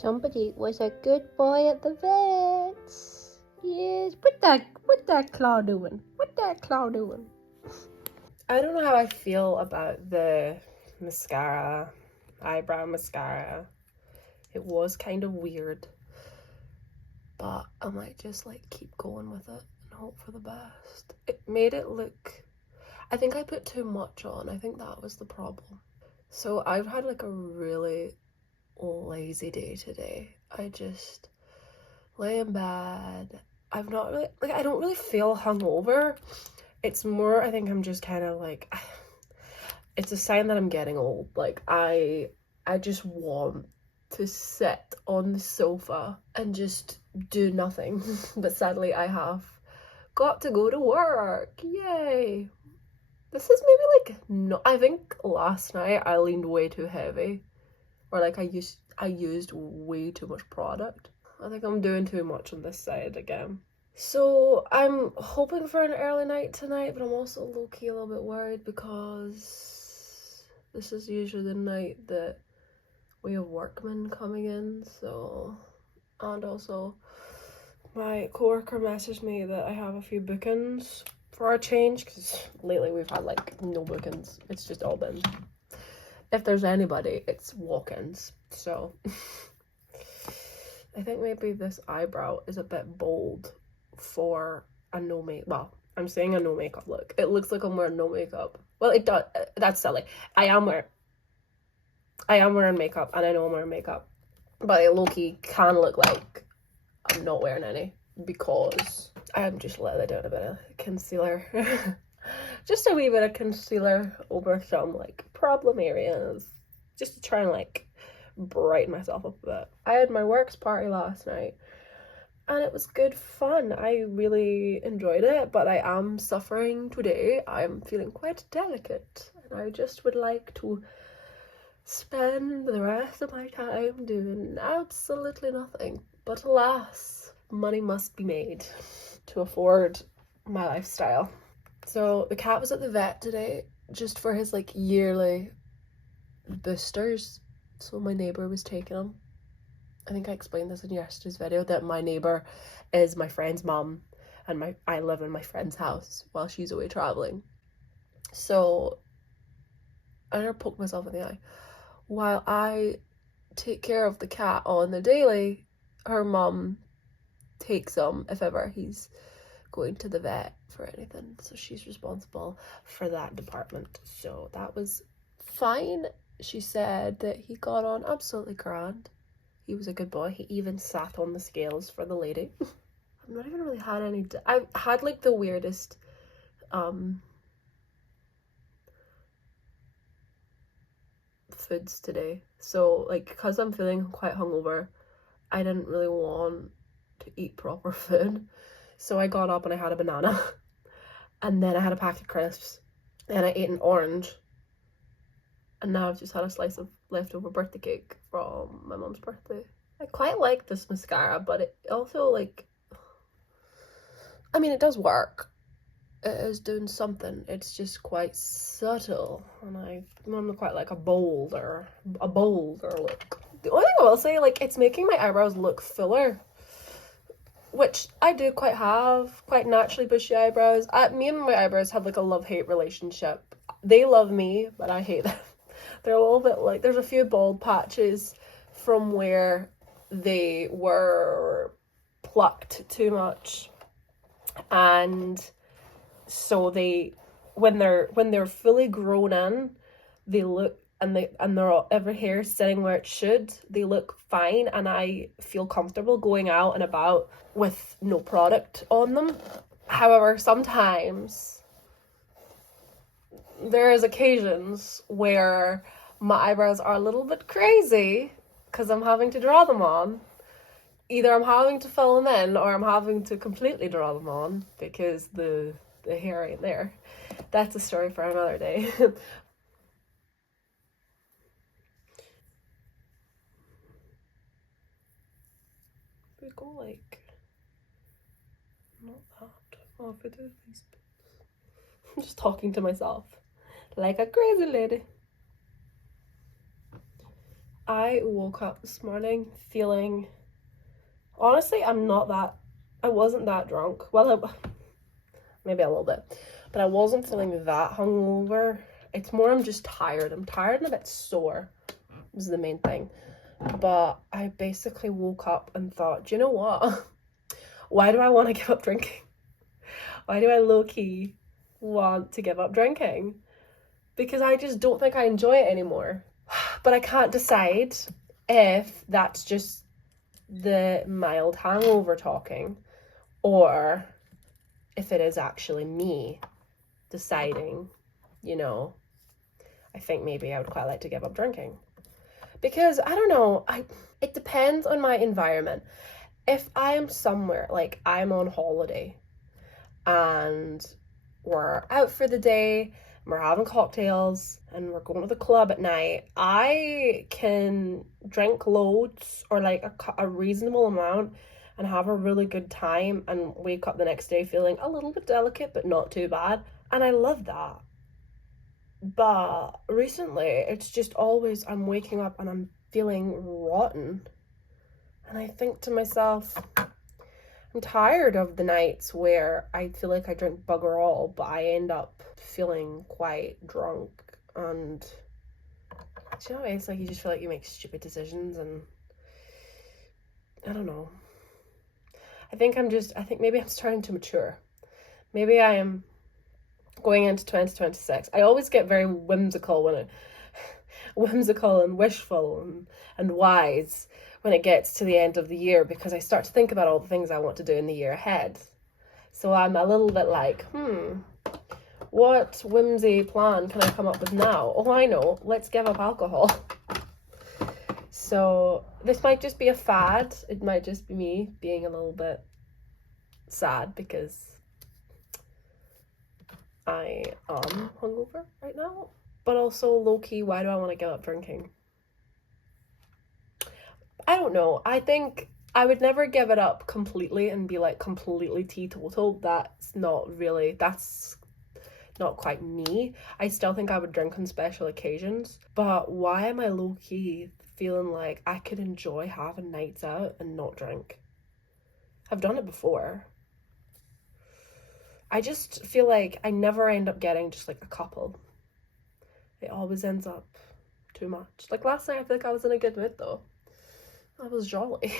Somebody was a good boy at the vets. Yes. What that claw doing? What that claw doing? I don't know how I feel about the mascara, eyebrow mascara. It was kind of weird, but I might just like keep going with it and hope for the best. It made it look, I think I put too much on. I think that was the problem. So I've had like a really lazy day today. I just lay in bed. I've not really, like, I don't really feel hungover. It's more, I think I'm just kind of like, it's a sign that I'm getting old. Like, I just want to sit on the sofa and just do nothing. But sadly, I have got to go to work. Yay! This is maybe like, no, I think last night I leaned way too heavy. Or like I used way too much product. I think I'm doing too much on this side again. So I'm hoping for an early night tonight, but I'm also low-key a little bit worried because this is usually the night that we have workmen coming in, so, and also my coworker messaged me that I have a few bookings for a change, because lately we've had like no bookings. It's just all been, if there's anybody, it's walk-ins. So I think maybe this eyebrow is a bit bold for a no makeup. Well, I'm saying a no makeup look. It looks like I'm wearing no makeup. Well, it does. That's silly. I am wearing makeup, and I know I'm wearing makeup, but it low-key can look like I'm not wearing any because I'm just letting down a bit of concealer. Just a wee bit of concealer over some like problem areas, just to try and like brighten myself up a bit. I had my works party last night and it was good fun. I really enjoyed it, but I am suffering today. I'm feeling quite delicate and I just would like to spend the rest of my time doing absolutely nothing. But alas, money must be made to afford my lifestyle. So the cat was at the vet today just for his like yearly boosters. So my neighbour was taking him. I think I explained this in yesterday's video that my neighbour is my friend's mum and I live in my friend's house while she's away travelling. So I never poked myself in the eye. While I take care of the cat on the daily, her mum takes him if ever he's going to the vet for anything. So she's responsible for that department. So that was fine. She said that he got on absolutely grand. He was a good boy. He even sat on the scales for the lady. I've not even really had any, I've had like the weirdest foods today. So like, because I'm feeling quite hungover, I didn't really want to eat proper food. So I got up and I had a banana and then I had a pack of crisps. Then I ate an orange. And now I've just had a slice of leftover birthday cake from my mum's birthday. I quite like this mascara, but it also like, I mean, it does work. It is doing something. It's just quite subtle. And I normally quite like a bolder look. The only thing I will say, like, it's making my eyebrows look fuller, which I do quite naturally bushy eyebrows. Me and my eyebrows have like a love-hate relationship. They love me, but I hate them. They're a little bit like, there's a few bald patches from where they were plucked too much, and so they, when they're fully grown in, they look, and they're all, every hair sitting where it should, they look fine, and I feel comfortable going out and about with no product on them. However, sometimes there is occasions where my eyebrows are a little bit crazy because I'm having to draw them on. Either I'm having to fill them in or I'm having to completely draw them on because the hair ain't there. That's a story for another day. We go like, not that. Oh, if I do these bits. I'm just talking to myself like a crazy lady. I woke up this morning feeling, honestly, I wasn't that drunk. Well, maybe a little bit, but I wasn't feeling that hungover. It's more I'm just tired. I'm tired and a bit sore was the main thing. But I basically woke up and thought, do you know what? Why do I want to give up drinking? Why do I low-key want to give up drinking? Because I just don't think I enjoy it anymore. But I can't decide if that's just the mild hangover talking or if it is actually me deciding, you know, I think maybe I would quite like to give up drinking. Because, I don't know, it depends on my environment. If I am somewhere, like I'm on holiday and we're out for the day, and we're having cocktails, and we're going to the club at night, I can drink loads or like a reasonable amount and have a really good time and wake up the next day feeling a little bit delicate but not too bad. And I love that. But recently, it's just always I'm waking up and I'm feeling rotten. And I think to myself, I'm tired of the nights where I feel like I drink bugger all, but I end up feeling quite drunk. And, you know, it's like you just feel like you make stupid decisions and I don't know. I think maybe I'm starting to mature. Maybe I am going into 2026. I always get very whimsical and wishful and wise when it gets to the end of the year, because I start to think about all the things I want to do in the year ahead. So I'm a little bit like, what whimsy plan can I come up with now? Oh, I know, let's give up alcohol. So this might just be a fad. It might just be me being a little bit sad because I am hungover right now. But also, low-key, why do I want to give up drinking? I don't know. I think I would never give it up completely and be like completely teetotal. That's not quite me. I still think I would drink on special occasions. But why am I low-key feeling like I could enjoy having nights out and not drink? I've done it before. I just feel like I never end up getting just like a couple. It always ends up too much. Like last night, I feel like I was in a good mood though. I was jolly.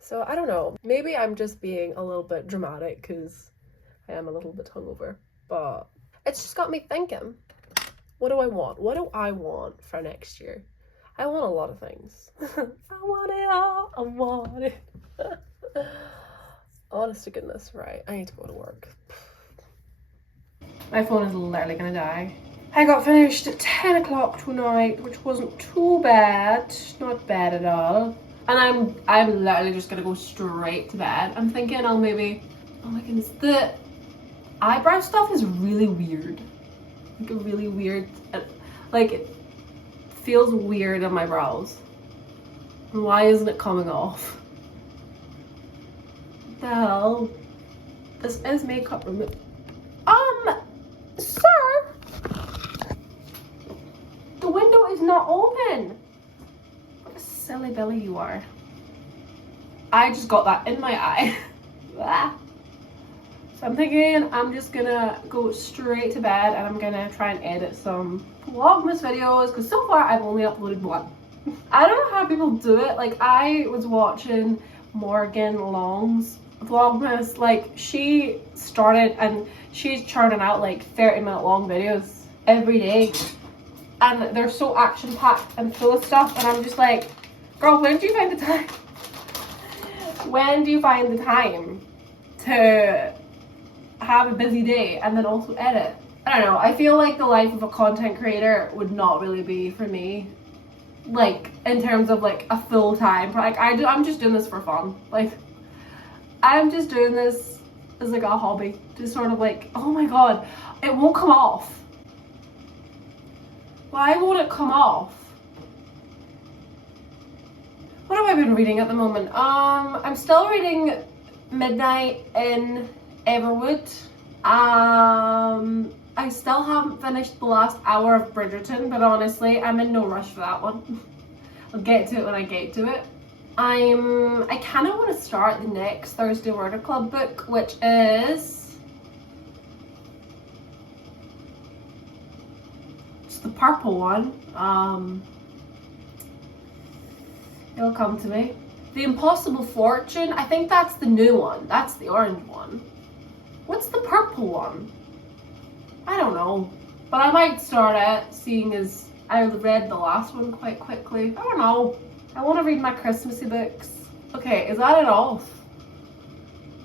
So I don't know. Maybe I'm just being a little bit dramatic because I am a little bit hungover. But it's just got me thinking. What do I want? What do I want for next year? I want a lot of things. I want it all. I want it. Honest to goodness, right? I need to go to work. My phone is literally gonna die. I got finished at 10 o'clock tonight, which wasn't too bad. Not bad at all. And I'm literally just gonna go straight to bed. I'm thinking I'll maybe, oh my goodness, the eyebrow stuff is really weird. Like a really weird, like it feels weird on my brows. And why isn't it coming off? What the hell? This is makeup remover. Sir! The window is not open. What a silly Billy you are. I just got that in my eye. So I'm thinking I'm just gonna go straight to bed and I'm gonna try and edit some Vlogmas videos because so far I've only uploaded one. I don't know how people do it. Like I was watching Morgan Long's Vlogmas. Like she started and she's churning out like 30-minute long videos every day. And they're so action-packed and full of stuff. And I'm just like, girl, when do you find the time? When do you find the time to have a busy day and then also edit? I don't know. I feel like the life of a content creator would not really be for me. Like, in terms of like a full-time. Like, I'm just doing this for fun. Like, I'm just doing this as like a hobby. Just sort of like, oh my god, it won't come off. Why won't it come off? What have I been reading at the moment? I'm still reading Midnight in Everwood. I still haven't finished the last hour of Bridgerton, but honestly, I'm in no rush for that one. I'll get to it when I get to it. I kind of want to start the next Thursday Murder Club book, which is it's the purple one. It'll come to me. The Impossible Fortune, I think that's the new one. That's the orange one. What's the purple one? I don't know. But I might start it, seeing as I read the last one quite quickly. I don't know. I want to read my Christmassy books. Okay, is that it off?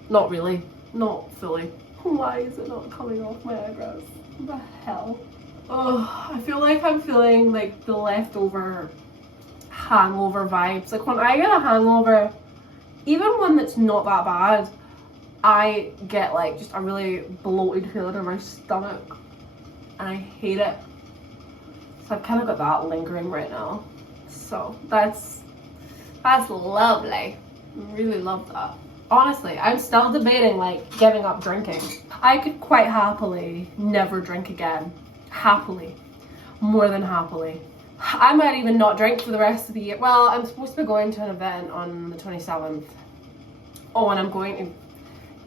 Not really. Not fully. Why is it not coming off my eyebrows? What the hell? Oh, I feel like I'm feeling like the leftover hangover vibes. Like when I get a hangover, even one that's not that bad, I get like just a really bloated feeling in my stomach. And I hate it. So I've kind of got that lingering right now. So that's lovely. I really love that. Honestly, I'm still debating like giving up drinking. I could quite happily never drink again. Happily. More than happily. I might even not drink for the rest of the year. Well, I'm supposed to be going to an event on the 27th. Oh, and I'm going to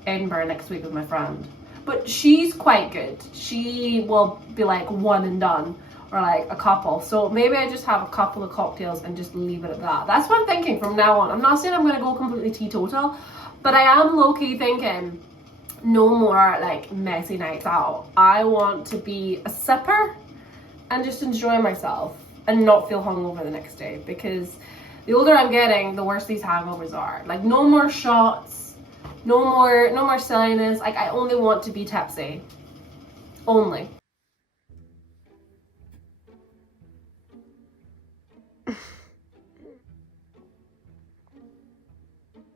Edinburgh next week with my friend. But she's quite good. She will be like one and done. Or like a couple. So maybe I just have a couple of cocktails and just leave it at that. That's what I'm thinking from now on. I'm not saying I'm going to go completely teetotal, but I am low-key thinking no more like messy nights out. I want to be a sipper and just enjoy myself and not feel hungover the next day, because the older I'm getting, the worse these hangovers are. Like no more shots, no more silliness. Like I only want to be tipsy. Only.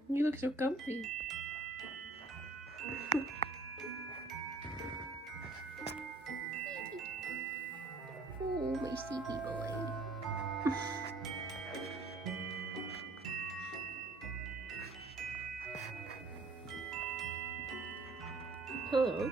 You look so comfy. Oh, my sleepy boy. Hello.